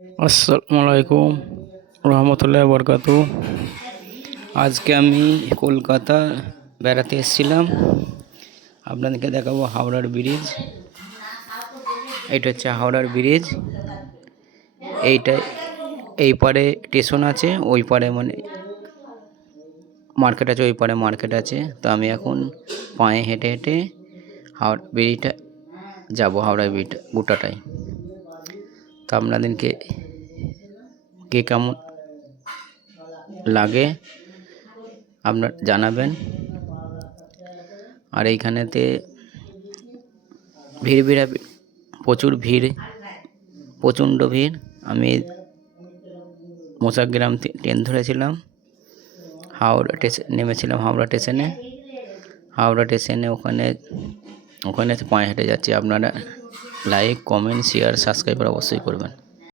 আসসালামু আলাইকুম রহমতুল্লাহ বরকাতু। আজকে আমি কলকাতা বেড়াতে এসেছিলাম। আপনাদেরকে দেখাবো হাওড়ার ব্রিজ। এইটা হচ্ছে হাওড়ার ব্রিজ। এইটা এই পারে স্টেশন আছে, ওই পারে মানে মার্কেট আছে, ওই পারে মার্কেট আছে। তো আমি এখন পায়ে হেঁটে হেঁটে হাওড়া ব্রিজটা যাবো, হাওড়া ব্রিজটা গোটাটাই। তো আপনাদেরকে কে কেমন লাগে আপনার জানাবেন। আর এইখানেতে ভিড় প্রচুর ভিড়, প্রচণ্ড ভিড়। আমি মোসাগ্রাম ট্রেন ধরেছিলাম, হাওড়া স্টেশন নেমেছিলাম। হাওড়া স্টেশনে ওখানে পায়ে হেঁটে যাচ্ছি। আপনারা লাইক, কমেন্ট, শেয়ার, সাবস্ক্রাইব অবশ্যই করবেন।